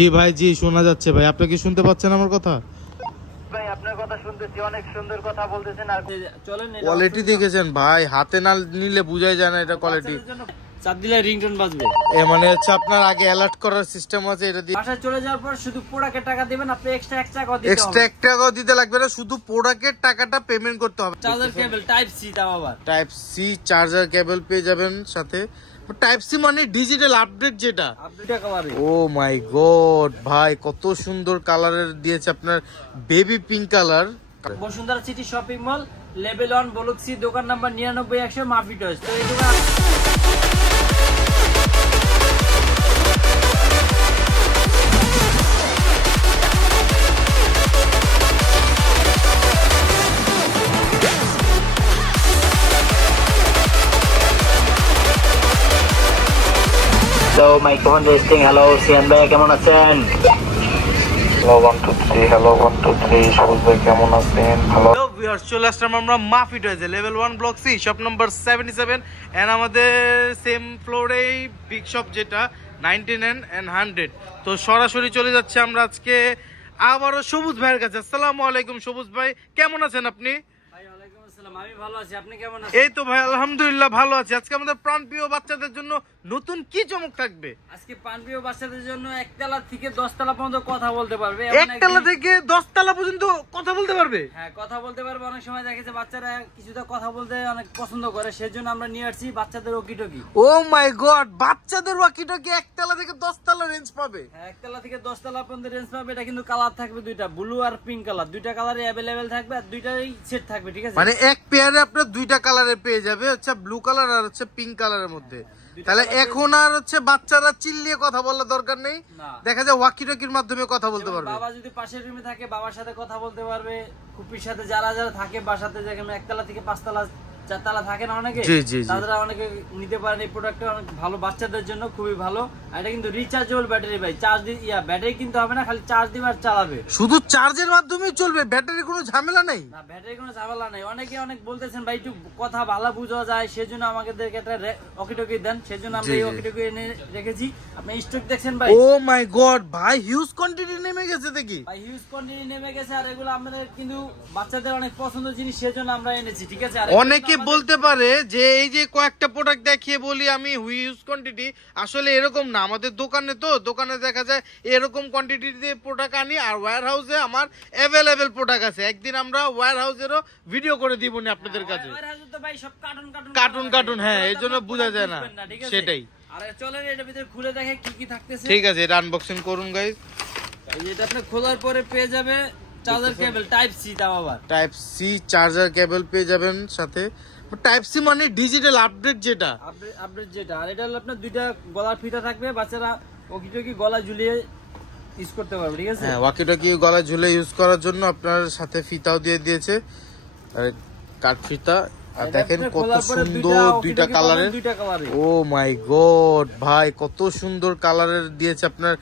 জি ভাই, জি শোনা যাচ্ছে ভাই। আপনি কি শুনতে পাচ্ছেন আমার কথা? ভাই আপনার কথা শুনতেছি, অনেক সুন্দর কথা বলতেছেন। আর চলেন, কোয়ালিটি দেখেছেন ভাই, হাতে না নিলে বোঝাই যায় না এটা কোয়ালিটি। চাপ দিলে রিংটোন বাজবে। মানে হচ্ছে আপনার আগে অ্যালার্ট করার সিস্টেম আছে, এটা দিয়ে বাসায় চলে যাওয়ার পর শুধু প্রোডাক্টের টাকা দিবেন, আপনি এক্সট্রা 1 টাকা দিতে হবে। এক্সট্রা 1 টাকাও দিতে লাগবে না, শুধু প্রোডাক্টের টাকাটা পেমেন্ট করতে হবে। চার্জার কেবল টাইপ সি, তাও আবার টাইপ সি চার্জার কেবল পেয়ে যাবেন সাথে। টাইপ সি মানে ডিজিটাল আপডেট যেটা। ও মাই গড ভাই, কত সুন্দর কালারের দিয়েছে আপনার, baby pink colour. Bashundhara city shopping mall, level 1, block C, দোকান নাম্বার 99 মাফি টয়স। তো এই দোকান মাইক্রোফোন টেস্টিং। হ্যালো সিয়ান ভাই, কেমন আছেন? হ্যালো 1 2 3, হ্যালো 1 2 3, সবুজ ভাই কেমন আছেন? হ্যালো ভিউয়ার্স, চলে আসলাম আমরা মাফি টয়েজে, level 1 block C, shop number 77। And আমাদের সেম ফ্লোরেই বিগ শপ যেটা 99 and 100। তো সরাসরি চলে যাচ্ছে আমরা আজকে আবারও সবুজ ভাইয়ের কাছে। আসসালামু আলাইকুম সবুজ ভাই, কেমন আছেন আপনি? আমি ভালো আছি, আপনি কেমন আছেন? এই তো ভাই আলহামদুলিল্লাহ ভালো আছি। আজকে আমাদের প্রাণপ্রিয় বাচ্চাদের জন্য নতুন কি চমক থাকবে? আজকে প্রাণপ্রিয় বাচ্চাদের জন্য একতলা থেকে 10 তলা পর্যন্ত কথা বলতে পারবে। একতলা থেকে 10 তলা পর্যন্ত কথা বলতে পারবে? হ্যাঁ, কথা বলতে পারবে। অনেক সময় দেখেছে বাচ্চারা কিছুটা কথা বলতে অনেক পছন্দ করে, সেজন্য আমরা নিয়ে আসছি বাচ্চাদের ওয়াকিটকি। ও মাই গড, বাচ্চাদের ওয়াকিটকি একতলা থেকে 10 তলা রেঞ্জ পাবে? হ্যাঁ, একতলা থেকে 10 তলা পর্যন্ত রেঞ্জ পাবে। এটা কিন্তু কালার থাকবে দুইটা, ব্লু আর পিঙ্ক কালার। দুইটা কালারই अवेलेबल থাকবে আর দুইটাই সেট থাকবে, ঠিক আছে? মানে এক পেয়ারে আপনার দুইটা কালারে পেয়ে যাবে, হচ্ছে ব্লু কালার আর হচ্ছে পিঙ্ক কালারের মধ্যে। তাহলে এখন আর হচ্ছে বাচ্চারা চিল্লিয়ে কথা বলার দরকার নেই, দেখা যায় ওয়াকিটকির মাধ্যমে কথা বলতে পারবে। বাবা যদি পাশের রুমে থাকে বাবার সাথে কথা বলতে পারবে, ফুপির সাথে যারা যারা থাকে বাসাতে, যেখানে একতলা থেকে 5 তলা 4 তলা থাকে না অনেকে, তারা অনেকে নিতে পারেন এই প্রোডাক্টটা। অনেক ভালো, বাচ্চাদের জন্য খুবই ভালো। আর এটা কিন্তু রিচার্জেবল ব্যাটারি ভাই, চার্জ দিয়ে ব্যাটারি কিনতে হবে না, খালি চার্জ দিবে আর চালাবে। শুধু চার্জের মাধ্যমেই চলবে, ব্যাটারির কোনো ঝামেলা নেই? না, ব্যাটারির কোনো ঝামেলা নেই। অনেকে অনেক বলতেছেন ভাই একটু কথা ভালো বোঝা যায়, সেজন্য আমাদেরকে একটা ওয়াকিটকি দেন, সেজন্য আমরা এই ওয়াকিটকি এনে রেখেছি। আপনি স্টক দেখছেন ভাই? ও মাই গড ভাই, হিউজ কোয়ান্টিটি নেমে গেছে দেখি ভাই, হিউজ কোয়ান্টিটি নেমে গেছে। আর এগুলো আমাদের কিন্তু বাচ্চাদের অনেক পছন্দের জিনিস, সেজন্য আমরা এনেছি, ঠিক আছে? আর অনেকে বলতে পারে যে এই যে কয়েকটা প্রোডাক্ট দেখিয়ে বলি আমি হিউজ কোয়ান্টিটি, আসলে এরকম না। আমাদের দোকানে দোকানে দেখা যায় এরকম কোয়ান্টিটিতে প্রোডাক্ট আনি, আর ওয়্যার হাউসে আমার অ্যাভেলেবেল প্রোডাক্ট আছে। একদিন আমরা ওয়্যার হাউসেরও ভিডিও করে দিব না আপনাদের কাছে। কার্টুন, হ্যাঁ, এই জন্য বোঝা যায় না, সেটাই। আর চলেন এটার ভিতরে খুলে দেখে কি কি থাকতেছে। ঠিক আছে, এটা আনবক্সিং করুন গাইস। এই যে এটা আপনি খোলার পরে পেয়ে যাবে চার্জার কেবল টাইপ সি, তাও আবার টাইপ সি চার্জার কেবল পেয়ে যাবেন সাথে। টাইপ সি মানে ডিজিটাল আপডেট যেটা। আর এটা হলো আপনার দুইটা গলার ফিতা থাকবে, বাচ্চারা ওয়াকিটকি গলা ঝুলিয়ে ইউজ করতে পারবে, ঠিক আছে? হ্যাঁ, ওয়াকিটকি গলা ঝুলে ইউজ করার জন্য আপনার সাথে ফিতাও দিয়ে দিয়েছে, আর কাঠ ফিতা। আর দেখেন কত সুন্দর দুইটা কালারের। ও মাই গড ভাই, কত সুন্দর কালারের দিয়েছে আপনার,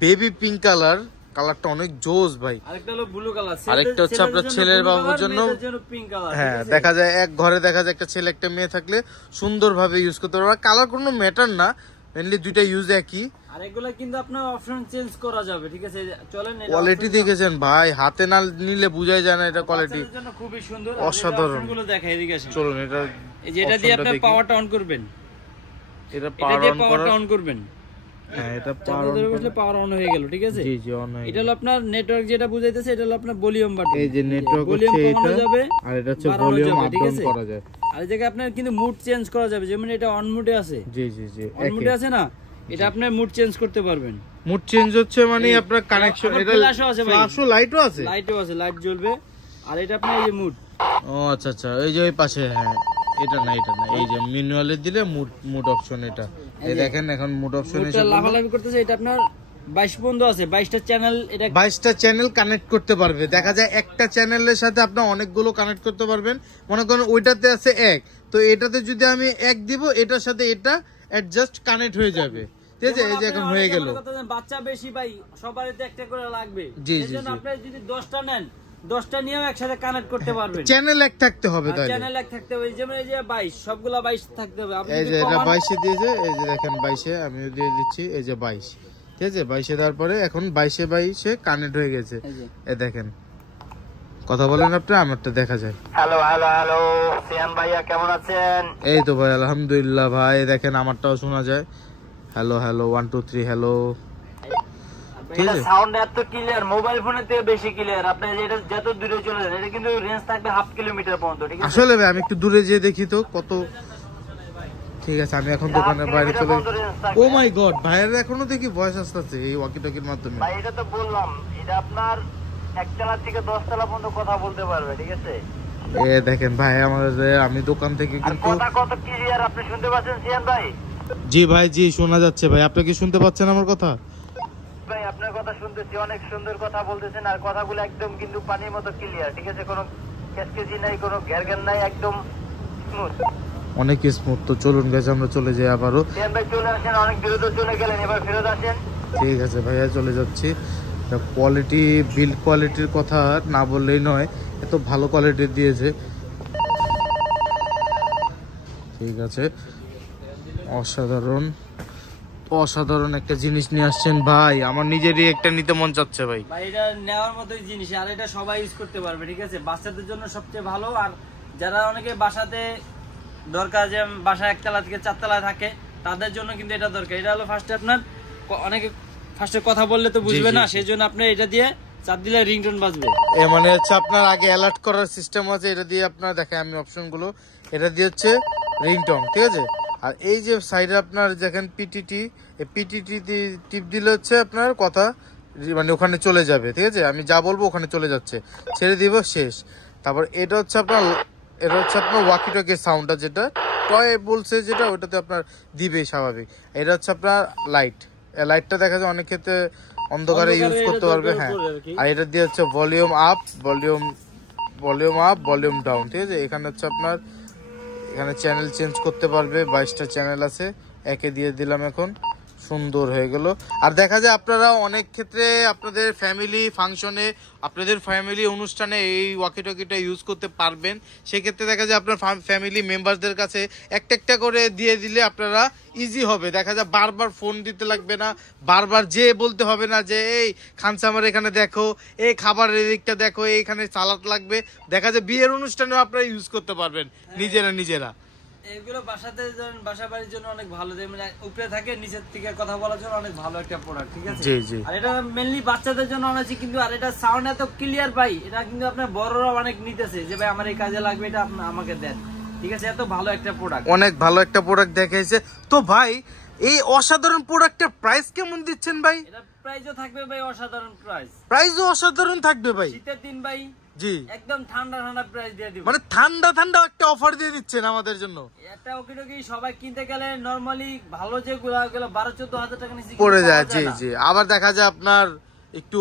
বেবি পিঙ্ক কালার। কালারটা অনেক জোস ভাই। আরেকটা হলো ব্লু কালার, আরেকটা হচ্ছে আপনার ছেলের বাবুর জন্য পিঙ্ক কালার। হ্যাঁ, দেখা যায় এক ঘরে দেখা যায় একটা ছেলে একটা মেয়ে থাকলে সুন্দরভাবে ইউজ করতে পারবে। কালার কোনো ম্যাটার না, মেইনলি দুইটা ইউজ একই। আর এগুলা কিন্তু আপনার অপশন চেঞ্জ করা যাবে, ঠিক আছে? চলেন, কোয়ালিটি দেখেছেন ভাই, হাতে না নিলে বোঝাই যায় না এটা কোয়ালিটি। খুবই সুন্দর, অসাধারণ। অপশনগুলো দেখাই, এদিকে আসেন। চলুন, এটা এই যে এটা দিয়ে আপনি পাওয়ারটা অন করবেন, এটা পাওয়ারটা অন করবেন। হ্যাঁ, এটা পাওয়ার অন হয়ে গেল, ঠিক আছে? জি জি, অন হয়ে এটা হলো আপনার নেটওয়ার্ক, যেটা বুঝাইতেছে এটা হলো আপনার ভলিউম বাটন। এই যে নেটওয়ার্ক হচ্ছে এটা, আর এটা হচ্ছে ভলিউম আপ ডাউন করা যায়। আর এই জায়গায় আপনার কিন্তু মুড চেঞ্জ করা যাবে, যেমন এটা অন মুডে আছে। জি জি জি, অন মুডে আছে না, এটা আপনার মুড চেঞ্জ করতে পারবেন। মুড চেঞ্জ হচ্ছে মানে আপনার কানেকশন, এটা ফ্ল্যাশও আছে ভাই, ফ্ল্যাশও লাইটও আছে, লাইট জ্বলবে। আর এটা আপনার এই যে মুড। ও আচ্ছা আচ্ছা, এই যে ওই পাশে। হ্যাঁ, এটা না, এই যে ম্যানুয়ালে দিলে মুড অপশন। এটা এই দেখেন এখন মুড অপশন এসে লাফালাফি করতেছে। এটা আপনার 22 পর্যন্ত আছে, 22টা চ্যানেল। এটা 22টা চ্যানেল কানেক্ট করতে পারবে। দেখা যায় একটা চ্যানেলের সাথে আপনি অনেকগুলো কানেক্ট করতে পারবেন। মনে করেন ওইটাতে আছে 1, তো এটাতে যদি আমি 1 দিব, এটার সাথে এটা অ্যাডজাস্ট কানেক্ট হয়ে যাবে, ঠিক আছে? এই যে এখন হয়ে গেল। বাচ্চা বেশি ভাই, সবারই তো একটা করে লাগবে, এজন্য আপনি যদি 10টা নেন 10টা নিয়েও একসাথে কানেক্ট করতে পারবেন। চ্যানেল এক থাকতে হবে, তাহলে চ্যানেল এক থাকতে হবে। যেমন এই যে 22, সবগুলা 22 থাকতে হবে। আপনি এই যে এটা 22 এ দিয়েছে, এই যে দেখেন 22 এ আমি দিয়ে দিচ্ছি, এই যে 22। ঠিক আছে 22-এ দেওয়ার পরে এখন 22-এ কানেক্ট হয়ে গেছে। এ দেখেন কথা বলেন আপনি, আমারটা দেখা যায়। হ্যালো হ্যালো হ্যালো সিয়াম ভাইয়া কেমন আছেন? এই তো ভাই আলহামদুলিল্লাহ ভাই, দেখেন আমারটাও শোনা যায়। Hello hello 1 2 3 hello. ঠিক আছে সাউন্ড এত ক্লিয়ার, মোবাইল ফোনের থেকে বেশি ক্লিয়ার। আপনি এটা যত দূরে চলে যান এটা কিন্তু রেঞ্জ থাকবে 1/2 কিলোমিটার পর্যন্ত, ঠিক আছে? আসলে ভাই আমি একটু দূরে যেয়ে দেখি তো কত। ঠিক আছে আমি এখন দোকানের বাইরে চলে। ও মাই গড, ভাইয়ের এখনো দেখি ভয়েস আসতেছে এই ওয়াকি টকির মাধ্যমে। ভাই এটা তো বললাম, এটা আপনার 1 তলা থেকে 10 তলা পর্যন্ত কথা বলতে পারবে, ঠিক আছে? এ দেখেন ভাই আমি দোকান থেকে কিন্তু কথা কত ক্লিয়ার আপনি শুনতে পাচ্ছেন সিয়াম ভাই? জি ভাই জি শোনা যাচ্ছে ভাই, আপনি কি শুনতে পাচ্ছেন আমার কথা? ভাই আপনার কথা শুনতেছি, অনেক সুন্দর কথা বলতেছেন আর কথাগুলো একদম কিন্তু পানির মতো ক্লিয়ার, ঠিক আছে? কোনো কেসকেজি নাই, কোনো ঘেরঘের নাই, একদম স্মুথ, অনেক স্মুথ। তো চলুন গেছে আমরা চলে যাই আবারও। সিয়াম ভাই চলে আসেন, অনেক দূরে তো চলে গেলেন, এবার ফেরত আসেন। ঠিক আছে ভাইয়া চলে যাচ্ছি। কোয়ালিটি বিল্ড কোয়ালিটির কথা না বললেই নয়, এত ভালো কোয়ালিটির দিয়েছে। ঠিক আছে অসাধারণ অসাধারণ একটা জিনিস নিয়ে আসছেন ভাই, আমার নিজেরই একটা নিতে মন চাচ্ছে ভাই। ভাই এটা নেওয়ার মতোই জিনিস, আর এটা সবাই ইউজ করতে পারবে, ঠিক আছে? বাচ্চাদের জন্য সবচেয়ে ভালো। আর যারা অনেকে বাসাতে দরকার, যে বাসা 1 তলা থেকে 4 তলায় থাকে, তাদের জন্য কিন্তু এটা দরকার। এটা হলো ফার্স্টে আপনার অনেকে ফার্স্টে কথা বললে তো বুঝবে না, সেই জন্য আপনি এটা দিয়ে চাপ দিলে রিংটোন বাজবে। মানে হচ্ছে আপনার আগে অ্যালার্ট করার সিস্টেম আছে, এটা দিয়ে আপনার দেখেন আমি অপশনগুলো, এটা দিয়ে হচ্ছে রিংটোন, ঠিক আছে? আর এই যে সাইডে আপনার দেখেন পিটিটি, এই পিটিটি টিপ দিলে হচ্ছে আপনার কথা মানে ওখানে চলে যাবে, ঠিক আছে? আমি যা বলবো ওখানে চলে যাচ্ছে, ছেড়ে দিব শেষ। তারপর এটা হচ্ছে আপনার ওয়াকি টকি সাউন্ডটা, যেটা টয় বলছে যেটা ওটাতে আপনার দিবে স্বাভাবিক। এটা হচ্ছে আপনার লাইটটা দেখা যায় অনেক ক্ষেত্রে অন্ধকারে ইউজ করতে পারবে। হ্যাঁ, আর এটা দিয়ে হচ্ছে ভলিউম আপ ভলিউম ডাউন, ঠিক আছে? এখানে হচ্ছে আপনার এখানে চ্যানেল চেঞ্জ করতে পারবে, 22টা চ্যানেল আছে, একে দিয়ে দিলাম, এখন সুন্দর হয়ে গেল। আর দেখা যায় আপনারা অনেক ক্ষেত্রে আপনাদের ফ্যামিলি ফাংশনে, আপনাদের ফ্যামিলি অনুষ্ঠানে এই ওয়াকি টকিটা ইউজ করতে পারবেন। সেক্ষেত্রে দেখা যায় আপনার ফ্যামিলি মেম্বারদের কাছে একটা করে দিয়ে দিলে আপনারা ইজি হবে। দেখা যায় বারবার ফোন দিতে লাগবে না, বারবার যে বলতে হবে না যে এই খানসামার এখানে দেখো, এই খাবারের দিকটা দেখো, এইখানে সালাদ লাগবে। দেখা যায় বিয়ের অনুষ্ঠানেও আপনারা ইউজ করতে পারবেন নিজেরা। এগুলো বাসাতে বাসা বাড়ির জন্য অনেক ভালো, যে মানে উপরে থাকে নিচের থেকে কথা বলার জন্য অনেক ভালো একটা প্রোডাক্ট, ঠিক আছে? জি জি। আর এটা মেইনলি বাচ্চাদের জন্য আনাচ্ছি কিন্তু, আর এটা সাউন্ড এত ক্লিয়ার ভাই, এটা কিন্তু আপনার বড়রা অনেক নিতেছে যে ভাই আমার এই কাজে লাগবে, এটা আপনি আমাকে দেন, ঠিক আছে? এত ভালো একটা প্রোডাক্ট, অনেক ভালো একটা প্রোডাক্ট দেখাইছে। তো ভাই এই অসাধারণ প্রোডাক্টের প্রাইস কেমন দিচ্ছেন ভাই? এটা প্রাইসও থাকবে ভাই অসাধারণ প্রাইসও অসাধারণ থাকবে ভাই। শীতের দিন ভাই, জি একদম ঠান্ডা প্রাইস দিয়ে দিব, মানে ঠান্ডা একটা অফার দিয়ে দিচ্ছেন আমাদের জন্য। একটা ওকিটকি সবাই কিনতে গেলে নরমালি ভালো যেগুলো 12-14 হাজার টাকা নিচে পড়ে যায়। জি জি। আবার দেখা যায় আপনার একটু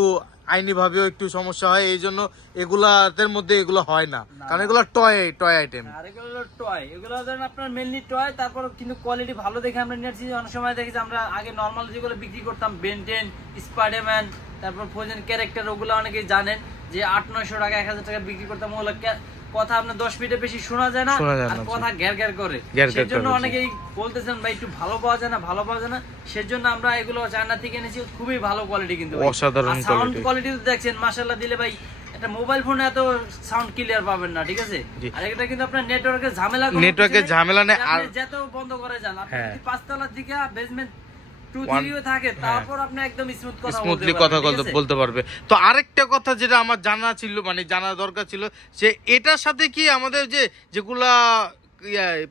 আইনি ভাবেও একটু সমস্যা হয়, এই জন্য এগুলাদের মধ্যে এগুলো হয় না, কারণ এগুলো টয় আইটেম। আর এগুলো হলো টয়, এগুলো ধরেন আপনার মেইনলি টয়, তারপর কিন্তু কোয়ালিটি ভালো দেখে আমরা নিয়েছি। অনেক সময় দেখেছি আমরা আগে নর্মাল যেগুলো বিক্রি করতাম, বেনটেন, স্পাইডারম্যান, তারপর ফ্রোজেন ক্যারেক্টার, ওগুলো অনেকেই জানেন যে 800-900 টাকা 1000 টাকা বিক্রি করতাম। ওগুলো কথা আপনার 10 মিনিটের বেশি শোনা যায় না, আর কথা ঘ্যার করে, সেজন্য অনেকেই বলতেছেন ভাই একটু ভালো পাওয়া যায় না, সেজন্য আমরা এগুলো চায়না থেকে এনেছি, খুবই ভালো কোয়ালিটি কিন্তু, অসাধারণ সাউন্ড কোয়ালিটি দেখছেন মাশাআল্লাহ। দিলে ভাই একটা মোবাইল ফোনে এত সাউন্ড ক্লিয়ার পাবেন না, ঠিক আছে? আর এটা কিন্তু আপনার নেটওয়ার্কের ঝামেলা নেই, আর যত বন্ধ করে যান আপনি 5 তলার দিকে বেসমেন্ট 2-3 থাকে, তারপর আপনি একদম স্মুথলি কথা বলতে পারবে। তো আরেকটা কথা যেটা আমার জানা ছিল, মানে জানা দরকার ছিল, যে এটার সাথে কি আমাদের যেগুলা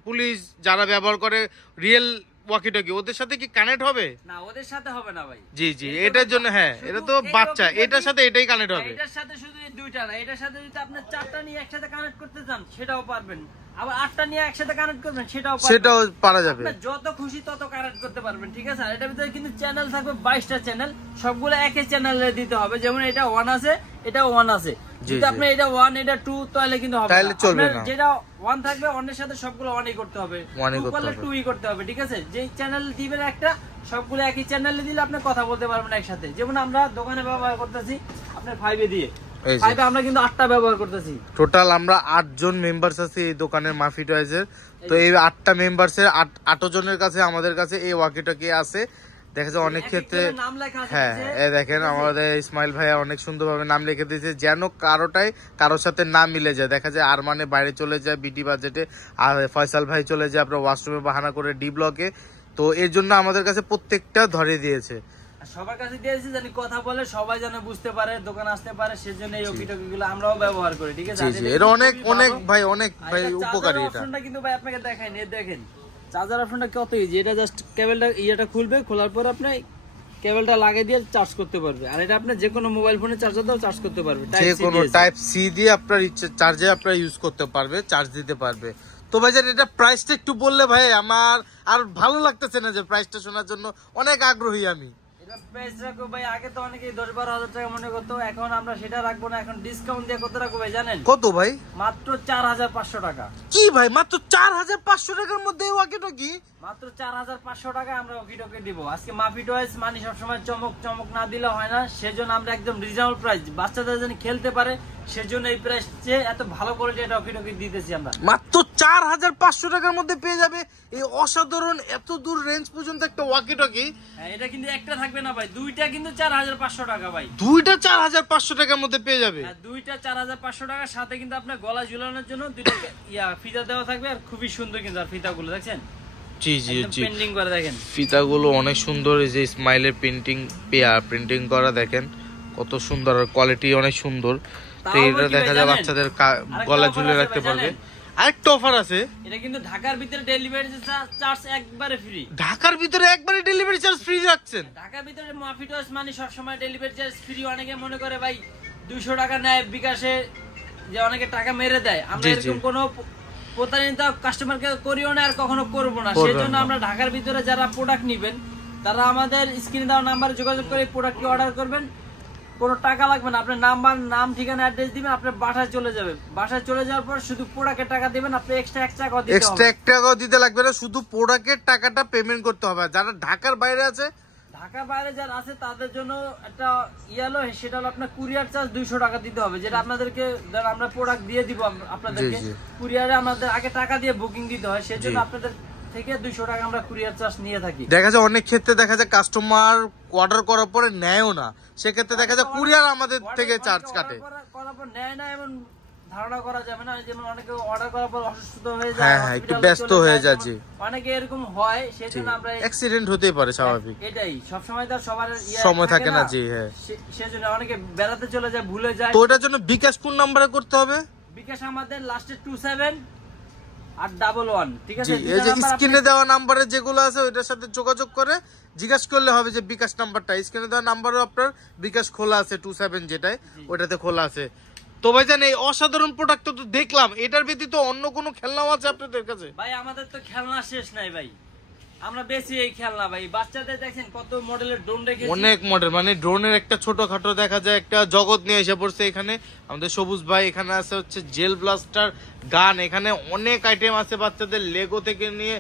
পুলিশ যারা ব্যবহার করে রিয়েল ওয়াকি টকি, ওদের সাথে কি কানেক্ট হবে? না, ওদের সাথে হবে না ভাই। জি জি, এটার জন্য হ্যাঁ, এটা তো বাচ্চা, এটার সাথে এটাই কানেক্ট হবে। এটার সাথে শুধু এই দুইটা না, এটার সাথে যদি আপনি 4টা নিয়ে একসাথে কানেক্ট করতে চান সেটাও পারবেন, আবার 8টা নিয়ে একসাথে কানেক্ট করবেন সেটাও পারা যাবে। আপনি যত খুশি তত কানেক্ট করতে পারবেন, ঠিক আছে? আর এটার ভিতরে কিন্তু চ্যানেল থাকবে 22টা চ্যানেল, সবগুলো একই চ্যানেলে দিতে হবে। যেমন এটা 1 আছে, এটা 1 আছে, যদি আপনি এটা 1 এটা 2 তাহলে কিন্তু হবে না, চলবে না। যেটা 1 থাকবে 1 এর সাথে সবগুলো 1ই করতে হবে, 2 করলে 2ই করতে হবে, ঠিক আছে? যেই চ্যানেল দিবেন একটা, সবগুলো একই চ্যানেলে দিলে আপনি কথা বলতে পারবেন একসাথে। যেমন আমরা দোকানে ব্যবহার করতেছি আপনার 5 এ দিয়ে, 5 এ আমরা কিন্তু 8টা ব্যবহার করতেছি। টোটাল আমরা 8 জন মেম্বারস আছি এই দোকানের মাফি টয়েজের। তো এই 8টা মেম্বারসের 8 জনের কাছে আমাদের কাছে এই ওয়াকি টকি আছে। দেখা যায় অনেক ক্ষেত্রে। হ্যাঁ দেখেন আমাদের ইসমাইল ভাইয়া অনেক সুন্দরভাবে নাম লিখে দিয়েছে, যেন কারোর সাথে না মিলে যায়। দেখা যায় আর মানে বাইরে চলে যায় বিটি বাজেটে, আর ফয়সাল ভাই চলে যায় আপনার ওয়াশরুমে বাহানা করে ডি ব্লকে। তো এর জন্য আমাদের কাছে প্রত্যেকটা ধরে দিয়েছে, সবার কাছে দিয়েছি, জানি কথা বলে সবাই যেন বুঝতে পারে, দোকান আসতে পারে, সেজন্য এই ওকিটকি গুলো আমরাও ব্যবহার করি। ঠিক আছে, এটা অনেক ভাই উপকারী। এটা অপশনটা কিন্তু ভাই আপনাকে দেখাই নিয়ে দেখেন, চার্জার অপশনটা কত ইজি। এটা জাস্ট কেবলটা ইয়েটা খুলবে, খোলার পর আপনি কেবলটা লাগিয়ে দিয়ে চার্জ করতে পারবে। আর এটা আপনি যে কোনো মোবাইল ফোনে চার্জার দাও চার্জ করতে পারবে, যে কোনো টাইপ সি দিয়ে আপনার ইচ্ছে চার্জে আপনারা ইউজ করতে পারবে, চার্জ দিতে পারবে। তো ভাইজান এটা প্রাইসটা একটু বললে ভাই আমার আর ভালো লাগতেছে না, যে প্রাইসটা শোনার জন্য অনেক আগ্রহী আমি। এটা প্রাইস রাখো ভাই, আগে তো অনেকেই 10-12 হাজার টাকা মনে করতো, এখন আমরা সেটা রাখবো না, এখন ডিসকাউন্ট দিয়ে কত রাখবো ভাই জানেন? কত ভাই? মাত্র 4500 টাকা। কি ভাই মাত্র 4500 টাকার মধ্যে ওয়াকিটকি? মাত্র 4500 টাকা আমরা ওকিটকি দিব আজকে। মাফি টয়েস মানে সবসময় চমক না দিলে হয় না, সেজন্য আমরা একদম রিজনেবল প্রাইস, বাচ্চাদের যেন খেলতে পারে সেজন্য এই প্রাইস চেয়ে এত ভালো কোয়ালিটি এটা ওকিটকি দিতেছি আমরা। মাত্র 4500 টাকার মধ্যে পেয়ে যাবে এই অসাধারণ এত দূর রেঞ্জ পর্যন্ত একটা ওয়াকিটকি। এটা কিন্তু একটা থাকবে না ভাই, দুইটা কিন্তু 4500 টাকা ভাই। দুইটা 4500 টাকার মধ্যে পেয়ে যাবে। দুইটা 4500 টাকার সাথে কিন্তু আপনার গলা ঝুলানোর জন্য দুইটা ফিতা দেওয়া থাকবে, আর খুবই সুন্দর কিন্তু। আর ফিতাগুলো দেখছেন? জি জি জি, পেন্টিং করা দেখেন, ফিতাগুলো অনেক সুন্দর। এই যে স্মাইলের প্রিন্টিং করা দেখেন কত সুন্দর, আর কোয়ালিটি অনেক সুন্দর। তো এটা দেখা যায় বাচ্চাদের গলা ঝুলে রাখতে পারবে। আরেকটা অফার আছে, এটা কিন্তু ঢাকার ভিতরে ডেলিভারি চার্জ একবারে ফ্রি। ঢাকার ভিতরে একবারে ডেলিভারি চার্জ ফ্রি রাখছেন? ঢাকার ভিতরে মাফি টয়েস মানে সবসময় ডেলিভারি চার্জ ফ্রি। অনেকে মনে করে ভাই 200 টাকা নেয় বিকাশে, যে অনেকে টাকা মেরে দেয়। আমরা এরকম কোনো প্রতারিত কাস্টমারকে করিও না, আর কখনো করবো না। সেজন্য আমরা ঢাকার ভিতরে যারা প্রোডাক্ট নিবেন তারা আমাদের স্ক্রিনে দেওয়া নাম্বারে যোগাযোগ করে প্রোডাক্টটি অর্ডার করবেন। কোনো টাকা লাগবে না, আপনার নাম ঠিকানা অ্যাড্রেস দিবেন, আপনার বাসায় চলে যাবে। বাসায় চলে যাওয়ার পর শুধু প্রোডাক্টের টাকা দিবেন, আপনি এক্সট্রা 1 টাকাও দিতে লাগবে না, শুধু প্রোডাক্টের টাকাটা পেমেন্ট করতে হবে। যারা ঢাকার বাইরে আছে, ঢাকার বাইরে যারা আছে তাদের জন্য একটা ইয়ালো, সেটা হলো আপনার কুরিয়ার চার্জ 200 টাকা দিতে হবে, যেটা আপনাদেরকে আমরা প্রোডাক্ট দিয়ে দিব আপনাদেরকে। কুরিয়ারে আমাদের আগে টাকা দিয়ে বুকিং দিতে হয়, সেজন্য আপনাদের থেকে 200 টাকা আমরা কুরিয়ার চার্জ নিয়ে থাকি। দেখা যায় অনেক ক্ষেত্রে দেখা যায় কাস্টমার অর্ডার করার পরে নেয়ও না, সেক্ষেত্রে দেখা যায় কুরিয়ার আমাদের থেকে চার্জ কাটে। করার পর নেয় না এমন ধারণা করা যাবে না, যেমন অনেকে অর্ডার করার পর অসুস্থ হয়ে যায়, হ্যাঁ একটু ব্যস্ত হয়ে যায়, অনেকে এরকম হয়, সেজন্য আমরা অ্যাক্সিডেন্ট হতেই পারে স্বাভাবিক, এটাই সব সময় তার সবার সময় থাকে না। জি হ্যাঁ, সেজন্য অনেকে বেড়াতে চলে যায়, ভুলে যায়। তো ওটার জন্য বিকাশ কোন নম্বরে করতে হবে? বিকাশ আমাদের লাস্টে 27 আর 11, ঠিক আছে? এই যে স্ক্রিনে দেওয়া নাম্বারে যেগুলো আছে ওইটার সাথে যোগাযোগ করে জিজ্ঞাসা করলে হবে যে বিকাশ নাম্বারটা। স্ক্রিনে দেওয়া নাম্বারও আপনার বিকাশ খোলা আছে, 27 যেটাই ওটাতে খোলা আছে। তো ভাইজান এই অসাধারণ প্রোডাক্ট তো দেখলাম, এটার ব্যতীত অন্য কোনো খেলনাও আছে আপনাদের কাছে? ভাই আমাদের তো খেলনা শেষ নাই ভাই, আমরা বেশি এই খেলনা ভাই। বাচ্চাদের দেখেন কত মডেলের ড্রোন রেখেছি, অনেক মডেল, মানে ড্রোনের একটা ছোটখাটো দেখা যায় একটা জগৎ নিয়ে এসে পড়ছে এখানে আমাদের সবুজ ভাই। এখানে আছে হচ্ছে জেল ব্লাস্টার গান, এখানে অনেক আইটেম আছে বাচ্চাদের, লেগো থেকে নিয়ে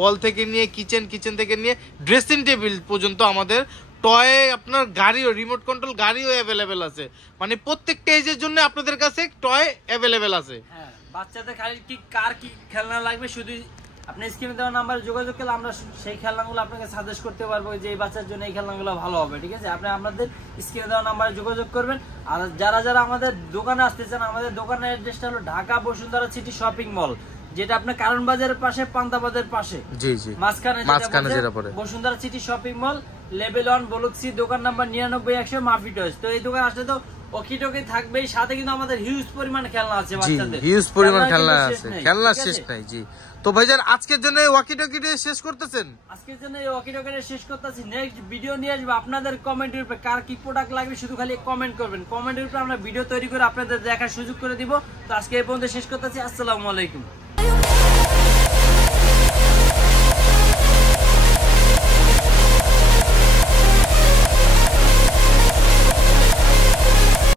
বল থেকে নিয়ে কিচেন থেকে নিয়ে ড্রেসিং টেবিল পর্যন্ত আমাদের টয়, আপনার গাড়িও রিমোট কন্ট্রোল গাড়িও অ্যাভেলেবেল আছে। মানে প্রত্যেকটা এজের জন্য আপনাদের কাছে টয় অ্যাভেলেবেল আছে। হ্যাঁ, বাচ্চাদের খালি কার কি খেলনা লাগবে শুধু আপনি স্ক্রিনে দেওয়া নাম্বারে যোগাযোগ করলে আমরা সেই খেলনাগুলো আপনাকে সাজেস্ট করতে পারবো যে এই বাচ্চার জন্য এই খেলনাগুলো ভালো হবে, ঠিক আছে? আপনি আমাদের স্ক্রিনে দেওয়া নাম্বারে যোগাযোগ করবেন। আর যারা আমাদের দোকানে আসতে চান, আমাদের দোকানের অ্যাড্রেসটা হলো ঢাকা বসুন্ধরা সিটি শপিং মল, যেটা আপনার কারণ বাজারের পাশে, পান্তা বাজারের পাশে, জি জি, মাঝখানে যেটা পড়ে Bashundhara city shopping mall, level 1 block C, দোকান নাম্বার 99 মাফি টয়েস। তো এই দোকান আসলে তো ওকিটকি থাকবেই, সাথে কিন্তু আমাদের হিউজ পরিমাণ খেলনা আছে বাচ্চাদের, হিউজ পরিমাণ খেলনা আছে, খেলনা শেষ নাই। জি, তো ভাইজান আজকের জন্য ওয়াকিটকি শেষ করতেছেন? আজকের জন্য এই ওয়াকিটকি শেষ করতেছি। নেক্সট ভিডিও নিয়ে আসবো আপনাদের কমেন্টের উপরে, কার কি প্রোডাক্ট লাগবে শুধু খালি কমেন্ট করবেন, কমেন্টের উপরে আমরা ভিডিও তৈরি করে আপনাদের দেখার সুযোগ করে দিব। তো আজকে এই পর্যন্ত শেষ করতেছি, আসসালামু আলাইকুম।